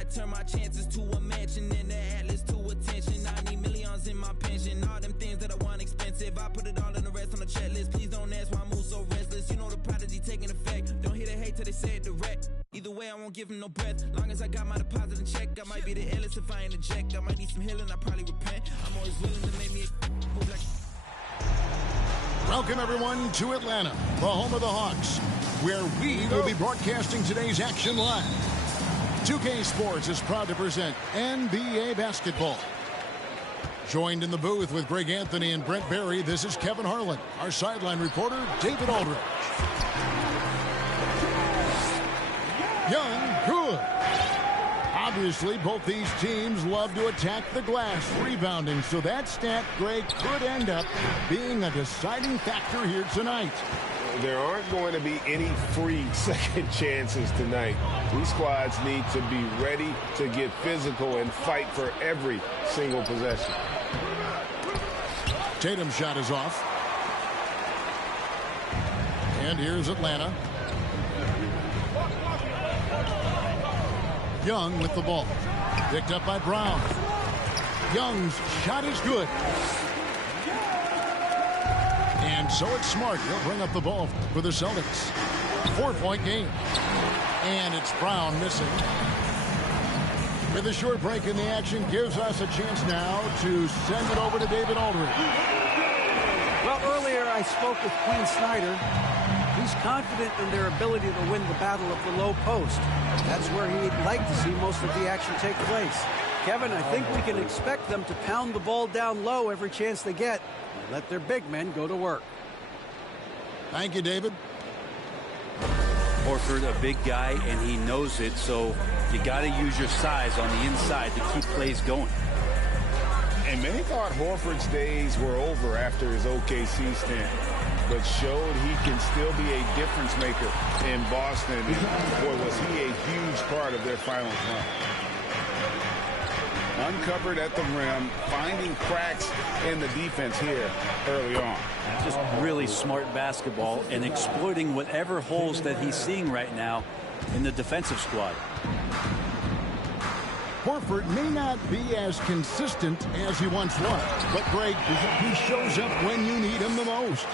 might turn my chances to a mansion and the Atlas to attention. I need millions in my pension. All them things that I want expensive. I put it all in the rest on the checklist. Please don't ask why I move so restless. You know the prodigy taking effect. Don't hear the hate till they say it direct. Either way, I won't give him no breath. Long as I got my deposit in check. I might be the illest if I ain't eject. I might need some healing, I probably repent. I'm always willing to make me a move like... Welcome, everyone, to Atlanta, the home of the Hawks, where we will be broadcasting today's action live. 2K Sports is proud to present NBA basketball. Joined in the booth with Greg Anthony and Brent Barry, this is Kevin Harlan. Our sideline reporter, David Aldridge. Young, good. Obviously, both these teams love to attack the glass, rebounding, so that stat, Greg, could end up being a deciding factor here tonight. There aren't going to be any free second chances tonight. These squads need to be ready to get physical and fight for every single possession. Tatum's shot is off. And here's Atlanta. Young with the ball. Picked up by Brown. Young's shot is good. And so it's Smart. He'll bring up the ball for the Celtics. 4-point game. And it's Brown missing. With a short break in the action, gives us a chance now to send it over to David Aldridge. Well, earlier I spoke with Quinn Snyder. He's confident in their ability to win the battle of the low post. That's where he'd like to see most of the action take place. Kevin, I think we can expect them to pound the ball down low every chance they get. Let their big men go to work. Thank you, David. Horford, a big guy, and he knows it, so you got to use your size on the inside to keep plays going. And many thought Horford's days were over after his OKC stint, but showed he can still be a difference maker in Boston. And boy, was he a huge part of their finals run. Uncovered at the rim, finding cracks in the defense here early on. Just really smart basketball and exploiting whatever holes that he's seeing right now in the defensive squad. Horford may not be as consistent as he once was, but Greg, he shows up when you need him the most.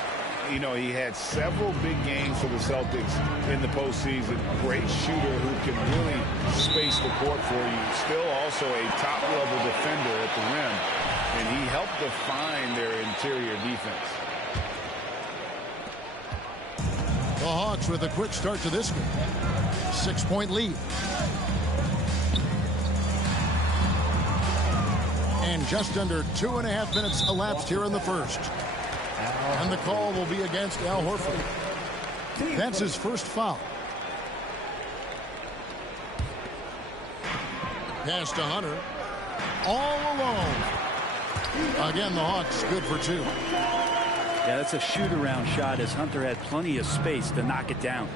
You know, he had several big games for the Celtics in the postseason. Great shooter who can really space the court for you. Still also a top-level defender at the rim. And he helped define their interior defense. The Hawks with a quick start to this one. 6-point lead. And just under 2.5 minutes elapsed here in the first. And the call will be against Al Horford. That's his first foul. Pass to Hunter. All alone. Again, the Hawks good for two. Yeah, that's a shoot-around shot as Hunter had plenty of space to knock it down.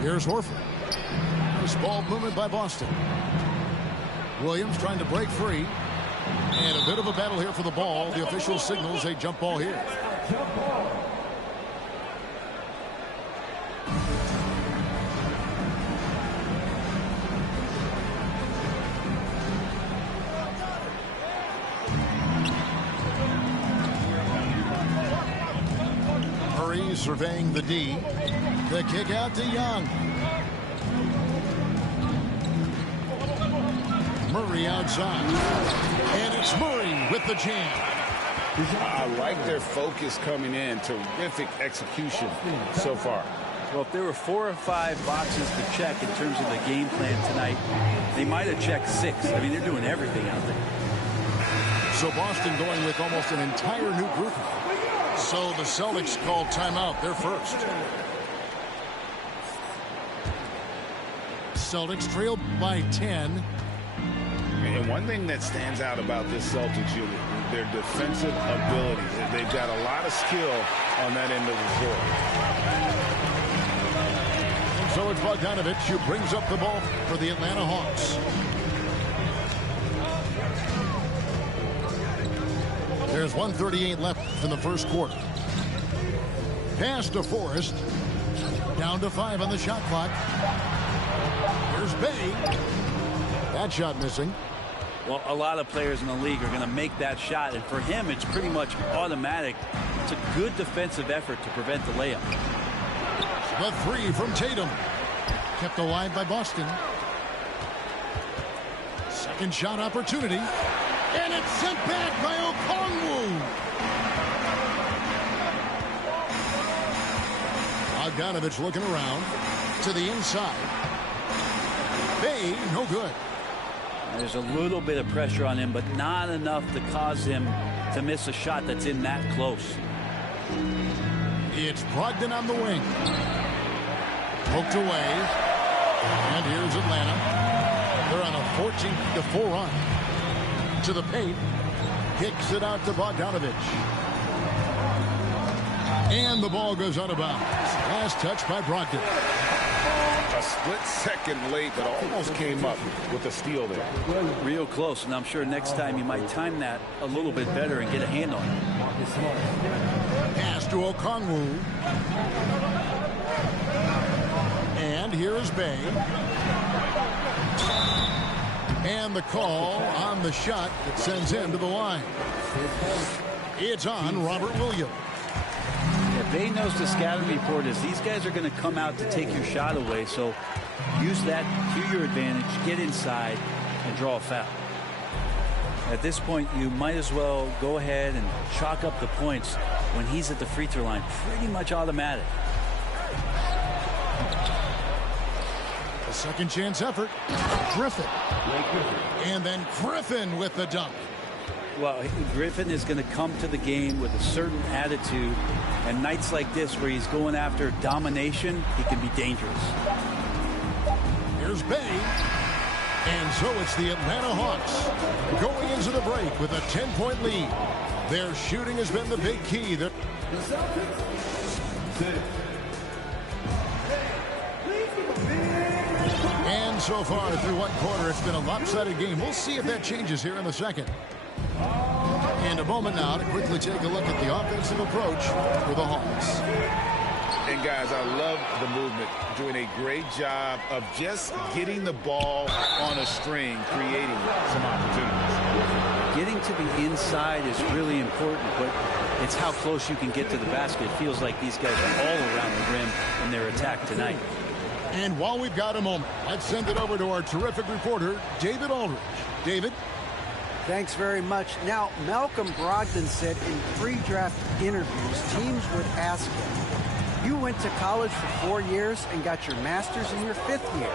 Here's Horford. Nice ball movement by Boston. Williams trying to break free. And a bit of a battle here for the ball. The official signals a jump ball here. Murray surveying the D. The kick out to Young. Murray outside. And it's Murray with the jam. I like their focus coming in. Terrific execution so far. Well, if there were 4 or 5 boxes to check in terms of the game plan tonight, they might have checked 6. I mean, they're doing everything out there. So Boston going with almost an entire new group. So the Celtics called timeout. They're first. Celtics trailed by 10. And one thing that stands out about this Celtics unit, their defensive ability. They've got a lot of skill on that end of the floor. So it's Bogdanovich who brings up the ball for the Atlanta Hawks. There's 1:38 left in the first quarter. Pass to Forrest. Down to 5 on the shot clock. Here's Bay. That shot missing. Well, a lot of players in the league are going to make that shot, and for him, it's pretty much automatic. It's a good defensive effort to prevent the layup. The three from Tatum. Kept alive by Boston. Second shot opportunity. And it's sent back by Okongwu. Bogdanovich looking around to the inside. Bay, no good. There's a little bit of pressure on him, but not enough to cause him to miss a shot that's in that close. It's Brogdon on the wing. Poked away. And here's Atlanta. They're on a 14-4 run. To the paint. Kicks it out to Bogdanovich. And the ball goes out of bounds. Last touch by Brogdon. A split second late, but almost came up with a steal there. Real close, and I'm sure next time you might time that a little bit better and get a hand on it. Pass to Okongwu. And here's Bay. And the call on the shot that sends him to the line. It's on Robert Williams. Yeah, Bay knows the scouting report is these guys are going to come out to take your shot away, so use that to your advantage, get inside, and draw a foul. At this point, you might as well go ahead and chalk up the points when he's at the free throw line. Pretty much automatic. A second chance effort. Griffin. And then Griffin with the dunk. Well, Griffin is going to come to the game with a certain attitude, and nights like this where he's going after domination, he can be dangerous. Here's Bay. And so it's the Atlanta Hawks going into the break with a 10-point lead. Their shooting has been the big key. And so far through one quarter, it's been a lopsided game. We'll see if that changes here in the second. And a moment now to quickly take a look at the offensive approach for the Hawks. And guys, I love the movement, doing a great job of just getting the ball on a string, creating some opportunities. Getting to the inside is really important, but it's how close you can get to the basket. It feels like these guys are all around the rim in their attack tonight. And while we've got a moment, let's send it over to our terrific reporter, David Aldridge. David? Thanks very much. Now, Malcolm Brogdon said in pre-draft interviews, teams would ask him, you went to college for 4 years and got your master's in your 5th year.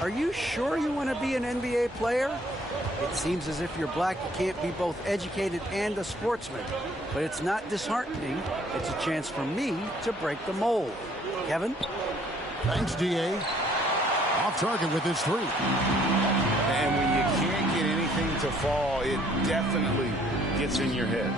Are you sure you want to be an NBA player? It seems as if you're black, you can't be both educated and a sportsman. But it's not disheartening. It's a chance for me to break the mold. Kevin? Thanks, D.A. Off target with his three. And when you can't get anything to fall, it definitely gets in your head.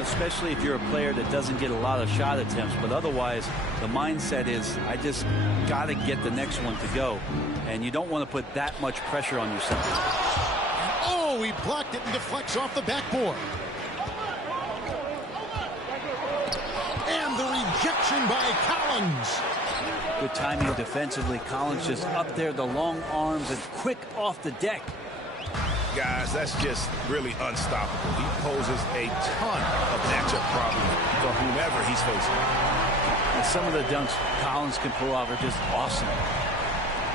Especially if you're a player that doesn't get a lot of shot attempts, but otherwise the mindset is I just got to get the next one to go, and you don't want to put that much pressure on yourself. Oh, he blocked it and deflects off the backboard. And the rejection by Collins. Good timing defensively. Collins just up there, the long arms, and quick off the deck. Guys, that's just really unstoppable. He poses a ton of matchup problems for whomever he's facing. And some of the dunks Collins can pull off are just awesome.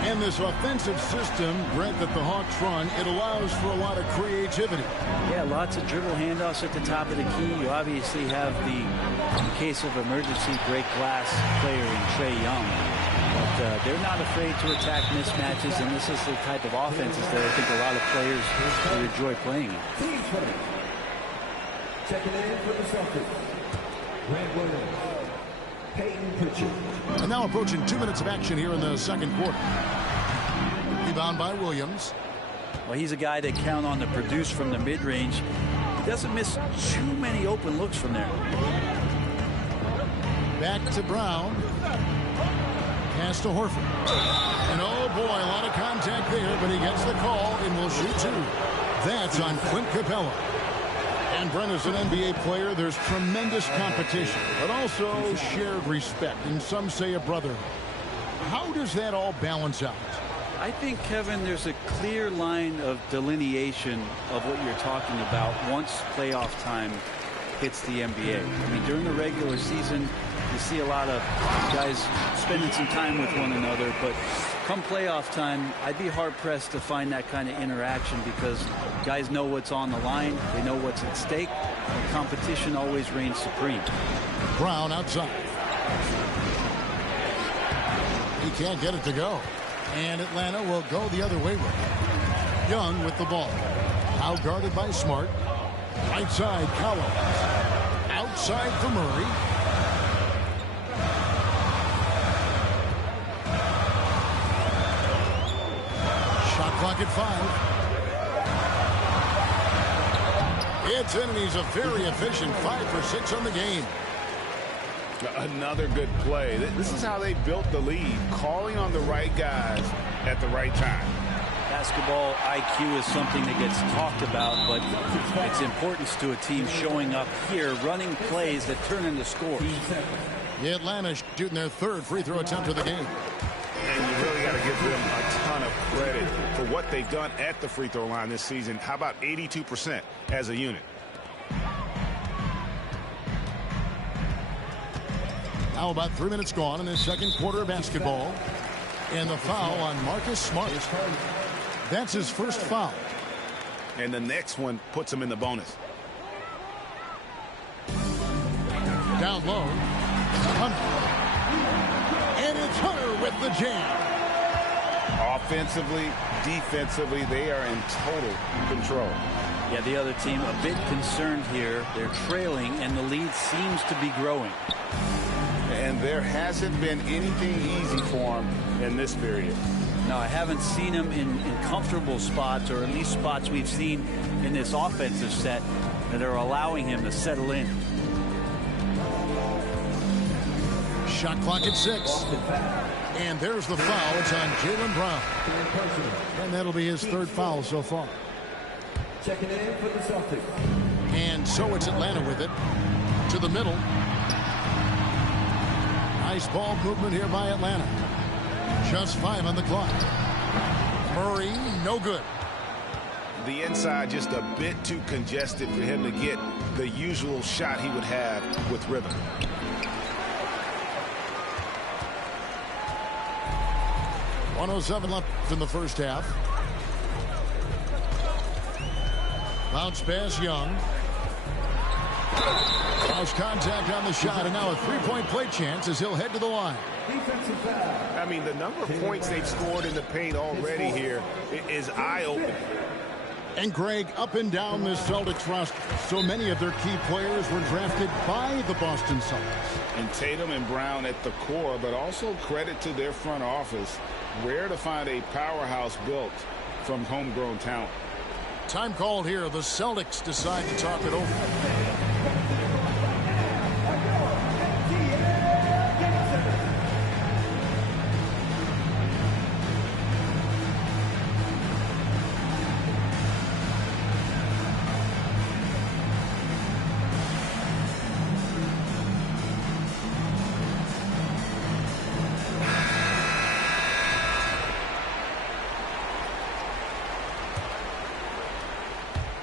And this offensive system, Brent, that the Hawks run, it allows for a lot of creativity. Yeah, lots of dribble handoffs at the top of the key. You obviously have the, in case of emergency, break glass player in Trae Young. But they're not afraid to attack mismatches, and this is the type of offenses that I think a lot of players would enjoy playing in. Checking in for the Celtics, Grant Williams, Peyton Pritchard. And now approaching 2 minutes of action here in the second quarter. Rebound by Williams. Well, he's a guy they count on to produce from the mid-range. He doesn't miss too many open looks from there. Back to Brown. Pass to Horford. And oh boy, a lot of contact there, but he gets the call and will shoot two. That's on Clint Capella. And Brent, as an NBA player, there's tremendous competition, but also shared respect, and some say a brotherhood. How does that all balance out? I think, Kevin, there's a clear line of delineation of what you're talking about once playoff time hits the NBA. I mean, during the regular season, you see a lot of guys spending some time with one another, but come playoff time, I'd be hard-pressed to find that kind of interaction because guys know what's on the line, they know what's at stake, and competition always reigns supreme. Brown outside. He can't get it to go. And Atlanta will go the other way with it. Young with the ball. Out guarded by Smart. Right side, Collins. Outside for Murray. Shot clock at 5. It's in, and he's a very efficient 5 for 6 on the game. Another good play. This is how they built the lead, calling on the right guys at the right time. Basketball IQ is something that gets talked about, but its importance to a team showing up here, running plays that turn into scores. The Atlanta shooting their 3rd free throw attempt of the game. And you really got to give them a ton of credit for what they've done at the free throw line this season. How about 82% as a unit? Now about 3 minutes gone in the second quarter of basketball. And the foul on Marcus Smart. That's his first foul. And the next one puts him in the bonus. Down low. Hunter. And it's Hunter with the jam. Offensively, defensively, they are in total control. Yeah, the other team a bit concerned here. They're trailing, and the lead seems to be growing. And there hasn't been anything easy for him in this period. No, I haven't seen him in comfortable spots, or at least spots we've seen in this offensive set that are allowing him to settle in. Shot clock at 6. And there's the foul. It's on Jaylen Brown. And that'll be his 3rd foul so far. Checking in for the Celtics. And so it's Atlanta with it. To the middle. Nice ball movement here by Atlanta. Just 5 on the clock. Murray, no good. The inside just a bit too congested for him to get the usual shot he would have with rhythm. .107 left in the first half. Bounce pass, Young. Lost contact on the shot, and now a 3-point play chance as he'll head to the line. I mean, the number of points they've scored in the paint already here is eye-opening. And Greg, up and down this Celtics roster, so many of their key players were drafted by the Boston Celtics. And Tatum and Brown at the core, but also credit to their front office. Rare to find a powerhouse built from homegrown talent. Time called here. The Celtics decide to talk it over.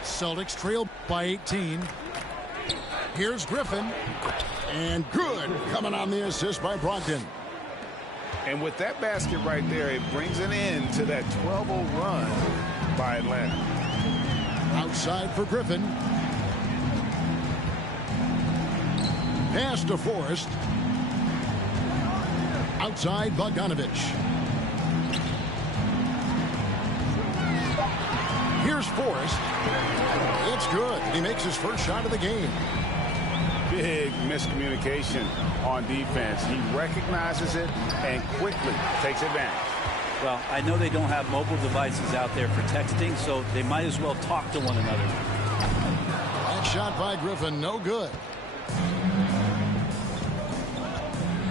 Celtics trail by 18. Here's Griffin. And good. Coming on the assist by Brogdon. And with that basket right there, it brings an end to that 12-0 run by Atlanta. Outside for Griffin. Pass to Forrest. Outside Bogdanovich. Here's Forrest. It's good. He makes his first shot of the game. Big miscommunication on defense. He recognizes it and quickly takes advantage. Well, I know they don't have mobile devices out there for texting, so they might as well talk to one another. That shot by Griffin, no good.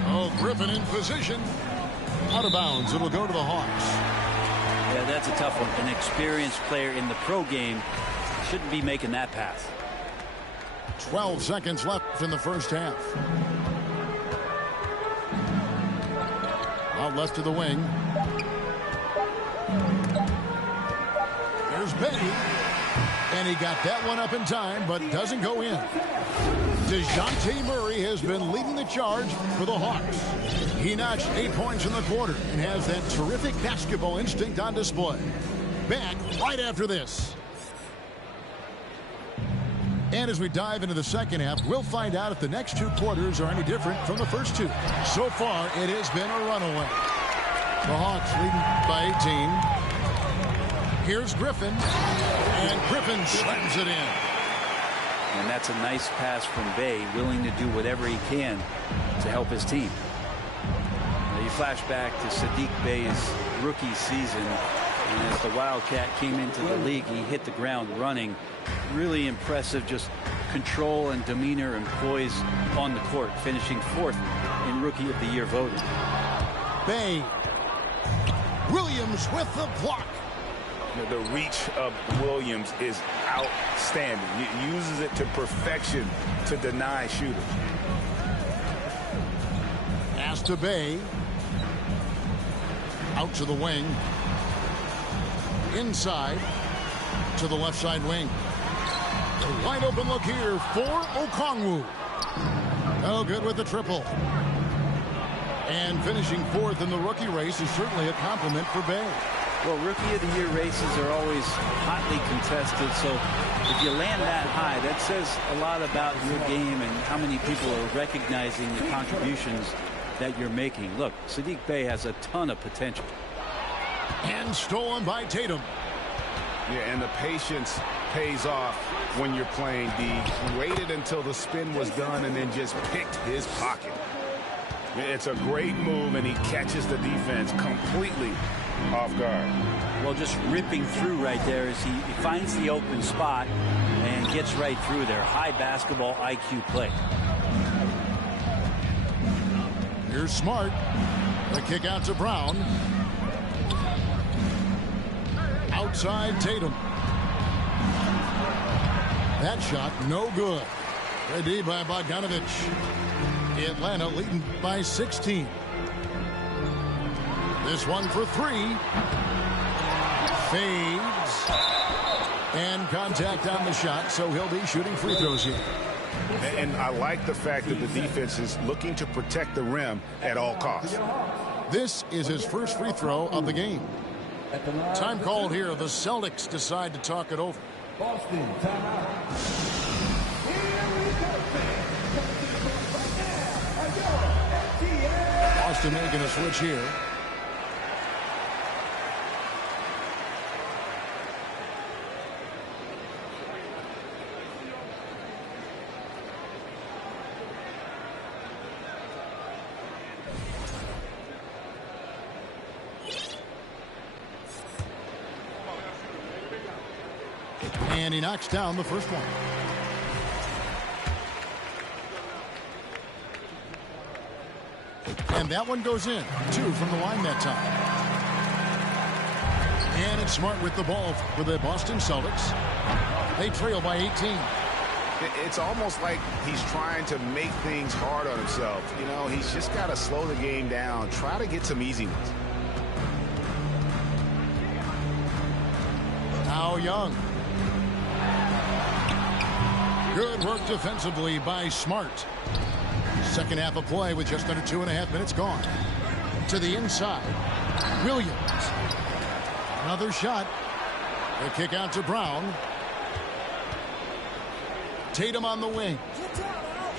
Oh, Griffin in position. Out of bounds. It'll go to the Hawks. Yeah, that's a tough one. An experienced player in the pro game shouldn't be making that pass. 12 seconds left in the first half. Out left to the wing. Here's Bay. And he got that one up in time, but doesn't go in. DeJounte Murray has been leading the charge for the Hawks. He notched 8 points in the quarter and has that terrific basketball instinct on display. Back right after this. And as we dive into the second half, we'll find out if the next 2 quarters are any different from the first 2. So far, it has been a runaway. The Hawks leading by 18. Here's Griffin. And Griffin slams it in. And that's a nice pass from Bay, willing to do whatever he can to help his team. Now you flash back to Saddiq Bey's rookie season. And as the Wildcat came into the league, he hit the ground running. Really impressive, just control and demeanor and poise on the court, finishing 4th in Rookie of the Year voting. Bay. Williams with the block. The reach of Williams is outstanding. He uses it to perfection to deny shooters. Pass to Bay. Out to the wing. Inside to the left side wing. A wide open look here for Okongwu. Oh, good with the triple. And finishing 4th in the rookie race is certainly a compliment for Bay. Well, Rookie of the Year races are always hotly contested, so if you land that high, that says a lot about your game and how many people are recognizing the contributions that you're making. Look, Saddiq Bey has a ton of potential. And stolen by Tatum. Yeah, and the patience pays off when you're playing D. He waited until the spin was done and then just picked his pocket. It's a great move, and he catches the defense completely off guard. Well, just ripping through right there as he finds the open spot and gets right through there. High basketball IQ play. Here's Smart. The kick out to Brown. Outside Tatum. That shot no good. Ready by Bogdanovich. Atlanta leading by 16. This one for 3. Fades. And contact on the shot, so he'll be shooting free throws here. And I like the fact that the defense is looking to protect the rim at all costs. This is his first free throw of the game. Time called here. The Celtics decide to talk it over. Boston, timeout. Boston making a switch here. And he knocks down the first one. And that one goes in. 2 from the line that time. And it's Smart with the ball for the Boston Celtics. They trail by 18. It's almost like he's trying to make things hard on himself. You know, he's just got to slow the game down. Try to get some easiness. Now Young. Good work defensively by Smart. Second half of play with just under 2.5 minutes gone. To the inside. Williams. Another shot. The kick out to Brown. Tatum on the wing.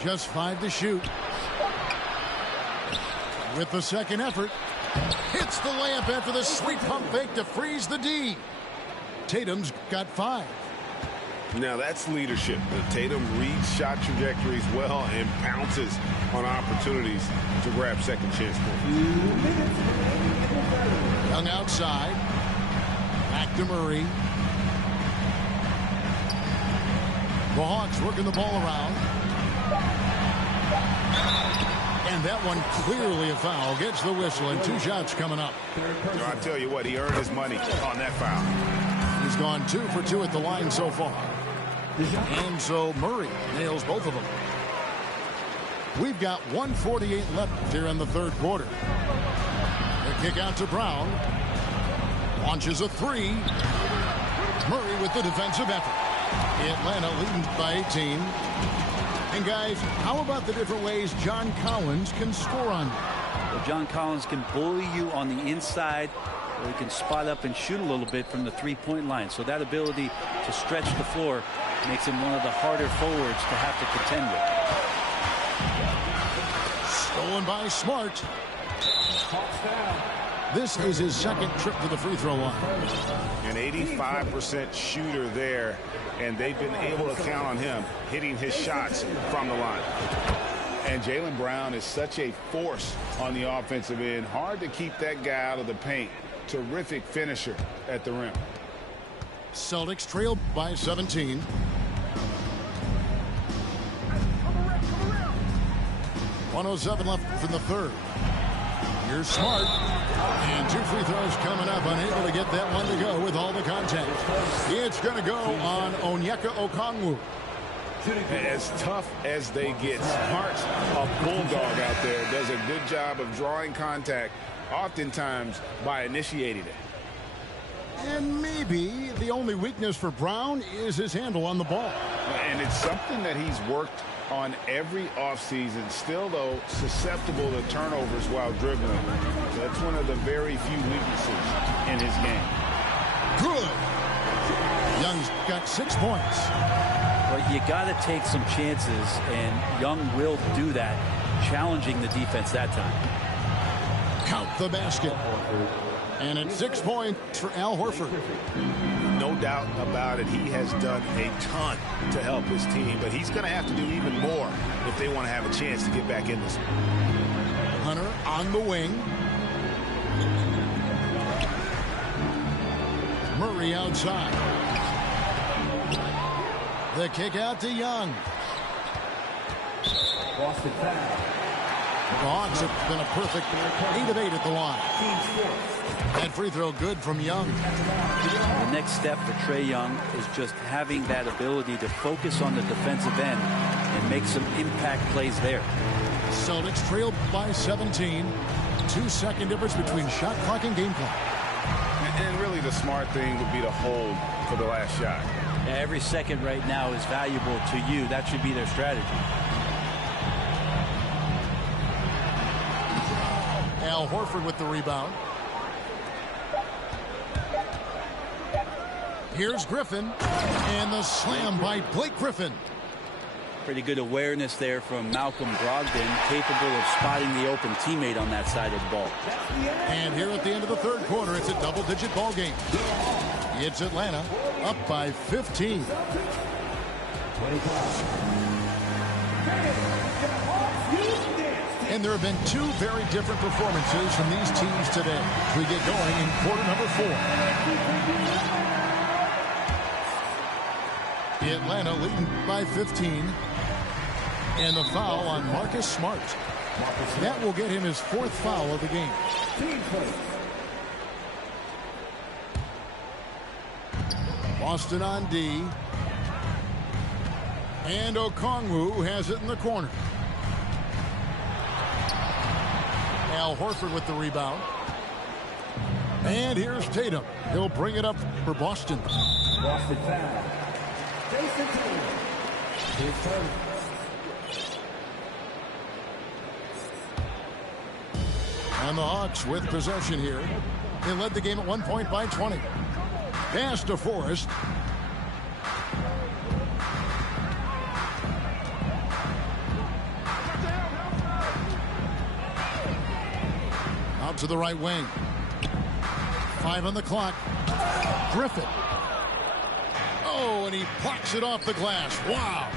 Just 5 to shoot. With the second effort. Hits the layup after the sweet pump fake to freeze the D. Tatum's got 5. Now that's leadership. Tatum reads shot trajectories well and pounces on opportunities to grab second chance points. Young outside. Back to Murray. The Hawks working the ball around. And that one clearly a foul. Gets the whistle and 2 shots coming up. I tell you what, he earned his money on that foul. He's gone 2 for 2 at the line so far. And so Murray nails both of them. We've got 1:48 left here in the third quarter. The kick out to Brown. Launches a 3. Murray with the defensive effort. Atlanta leading by 18. And guys, how about the different ways John Collins can score on you? Well, John Collins can bully you on the inside, or he can spot up and shoot a little bit from the three-point line. So that ability to stretch the floor makes him one of the harder forwards to have to contend with. Stolen by Smart. This is his second trip to the free throw line. An 85% shooter there, and they've been able to count on him hitting his shots from the line. And Jaylen Brown is such a force on the offensive end. Hard to keep that guy out of the paint. Terrific finisher at the rim. Celtics trail by 17. .107 left from the third. Here's Smart. And 2 free throws coming up. Unable to get that one to go with all the contact. It's going to go on Onyeka Okongwu. As tough as they get, Smart's a bulldog out there. Does a good job of drawing contact, oftentimes by initiating it. And maybe the only weakness for Brown is his handle on the ball. And it's something that he's worked on every offseason. Still, though, susceptible to turnovers while dribbling. That's one of the very few weaknesses in his game. Good. Young's got 6 points. But you got to take some chances, and Young will do that, challenging the defense that time. Count the basket. And it's 6 points for Al Horford. No doubt about it. He has done a ton to help his team, but he's going to have to do even more if they want to have a chance to get back in this one. Hunter on the wing. Murray outside. The kick out to Young. Boston foul. The Hawks have been a perfect 8 of 8 at the line. That free throw good from Young. The next step for Trae Young is just having that ability to focus on the defensive end and make some impact plays there. Celtics trail by 17. 2-second difference between shot clock and game clock. And really the smart thing would be to hold for the last shot. Yeah, every second right now is valuable to you. That should be their strategy. Al Horford with the rebound. Here's Griffin. And the slam by Blake Griffin. Pretty good awareness there from Malcolm Brogdon, capable of spotting the open teammate on that side of the ball. And here at the end of the third quarter, it's a double-digit ball game. It's Atlanta up by 15. And there have been 2 very different performances from these teams today. We get going in quarter number 4. Atlanta leading by 15. And the foul on Marcus Smart. That will get him his 4th foul of the game. Boston on D. And Okongwu has it in the corner. Al Horford with the rebound. And here's Tatum. He'll bring it up for Boston. Boston foul. Jason Tatum. His turn. And the Hawks with possession here. They led the game at 1 point by 20. Pass to Forrest. Out to the right wing. 5 on the clock. Griffin. Oh, and he plucks it off the glass. Wow.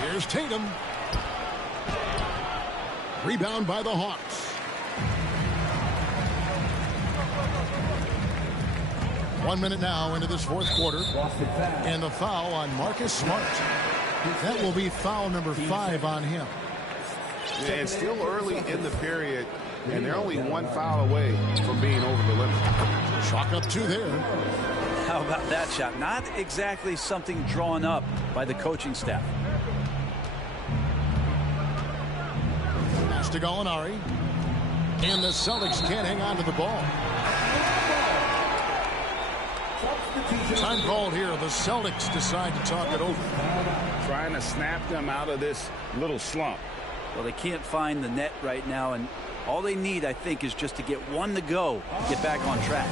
Here's Tatum. Rebound by the Hawks. One minute now into this fourth quarter. And the foul on Marcus Smart. That will be foul number 5 on him. Yeah, it's still early in the period, and they're only 1 foul away from being over the limit. Chalk up 2 there. How about that shot? Not exactly something drawn up by the coaching staff. Pass to Gallinari. And the Celtics can't hang on to the ball. Time called here. The Celtics decide to talk it over. Trying to snap them out of this little slump. Well, they can't find the net right now, and all they need, I think, is just to get one to go, get back on track.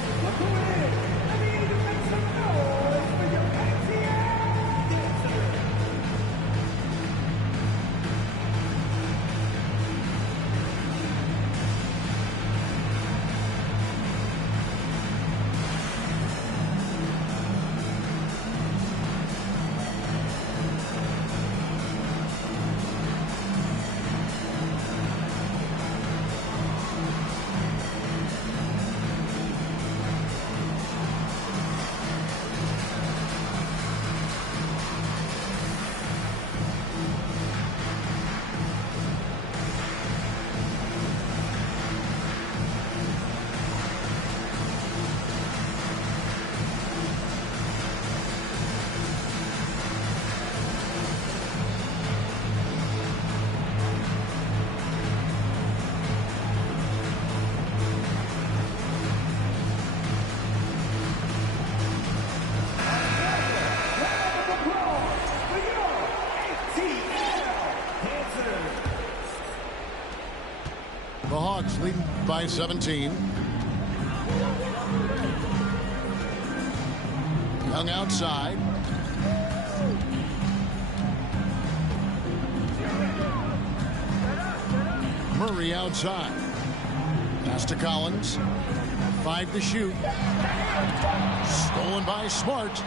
The Hawks leading by 17. Young outside. Murray outside. Pass to Collins. 5 to shoot. Stolen by Smart.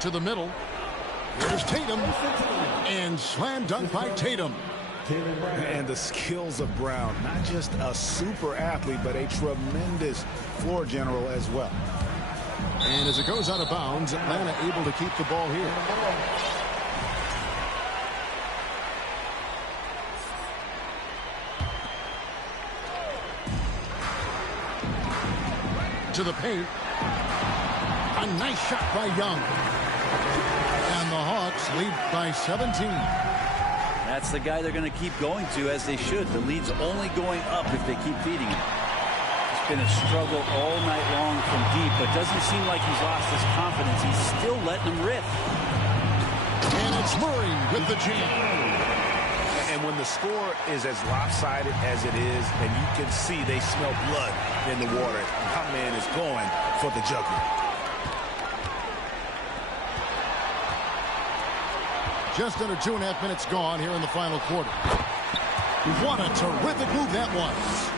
To the middle. Here's Tatum. And slam dunk by Tatum. And the skills of Brown, not just a super athlete, but a tremendous floor general as well. And as it goes out of bounds, Atlanta able to keep the ball here. To the paint. A nice shot by Young. And the Hawks lead by 17. That's the guy they're going to keep going to, as they should. The lead's only going up if they keep feeding him. It's been a struggle all night long from deep, but doesn't seem like he's lost his confidence. He's still letting them rip. And it's Murray with the jam. And when the score is as lopsided as it is, and you can see they smell blood in the water, my man is going for the jugular. Just under 2.5 minutes gone here in the final quarter. What a terrific move that was.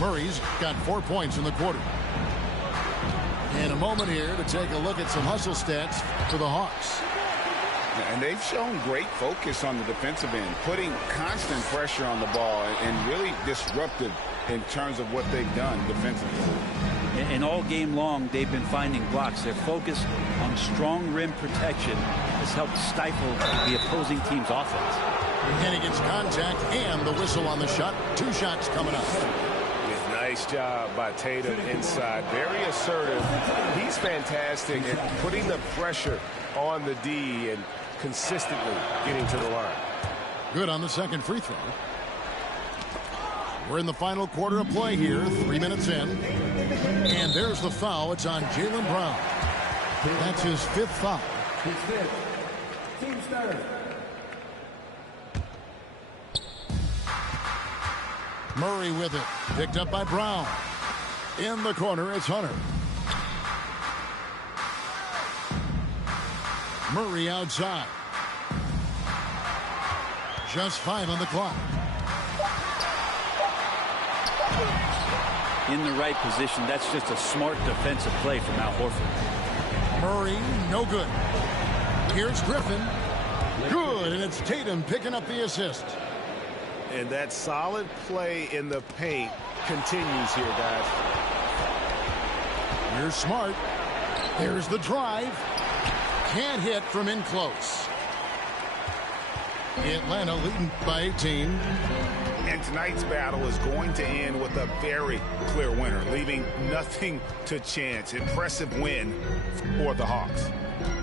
Murray's got 4 points in the quarter. And a moment here to take a look at some hustle stats for the Hawks. And they've shown great focus on the defensive end, putting constant pressure on the ball and really disruptive in terms of what they've done defensively. And all game long, they've been finding blocks. Their focus on strong rim protection has helped stifle the opposing team's offense. And he gets contact and the whistle on the shot. 2 shots coming up. Nice job by Tatum inside. Very assertive. He's fantastic at putting the pressure on the D and consistently getting to the line. Good on the second free throw. We're in the final quarter of play here. 3 minutes in. And there's the foul. It's on Jaylen Brown. That's his 5th foul. His 5th. Team's 3rd. Murray with it. Picked up by Brown. In the corner, it's Hunter. Murray outside. Just 5 on the clock. In the right position, that's just a smart defensive play from Al Horford. Murray, no good. Here's Griffin. Good, and it's Tatum picking up the assist. And that solid play in the paint continues here, guys. Here's Smart. There's the drive. Can't hit from in close. Atlanta leading by 18. And tonight's battle is going to end with a very clear winner, leaving nothing to chance. Impressive win for the Hawks.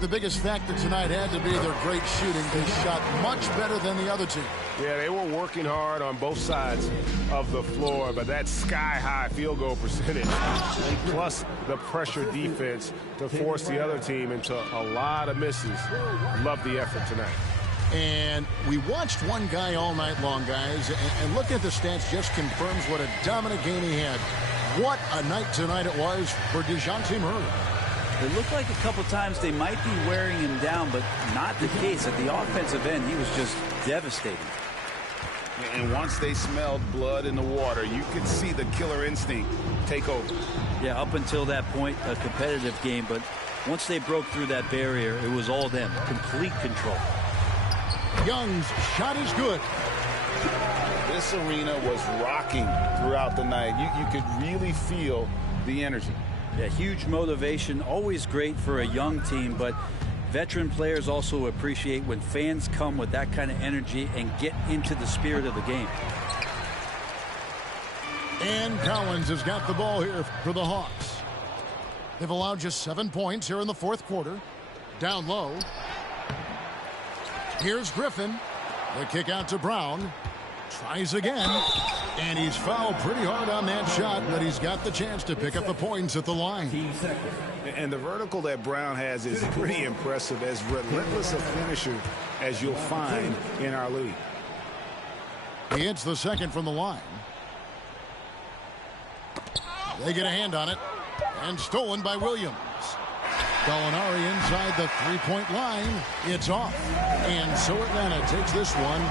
The biggest factor tonight had to be their great shooting. They shot much better than the other team. Yeah, they were working hard on both sides of the floor, but that sky-high field goal percentage, plus the pressure defense to force the other team into a lot of misses. Love the effort tonight. And we watched one guy all night long, guys, and looking at the stats just confirms what a dominant game he had. What a night tonight it was for DeJounte Murray. It looked like a couple times they might be wearing him down, but not the case. At the offensive end, he was just devastating. And once they smelled blood in the water, you could see the killer instinct take over. Yeah, up until that point, a competitive game, but once they broke through that barrier, it was all them. Complete control. Young's shot is good. This arena was rocking throughout the night. You could really feel the energy. Yeah, huge motivation, always great for a young team, but veteran players also appreciate when fans come with that kind of energy and get into the spirit of the game. And Collins has got the ball here for the Hawks. They've allowed just 7 points here in the fourth quarter. Down low. Here's Griffin. The kick out to Brown. Tries again. And he's fouled pretty hard on that shot, but he's got the chance to pick up the points at the line. And the vertical that Brown has is pretty impressive, as relentless a finisher as you'll find in our league. He hits the second from the line. They get a hand on it. And stolen by Williams. Gallinari inside the three-point line. It's off. And so Atlanta takes this one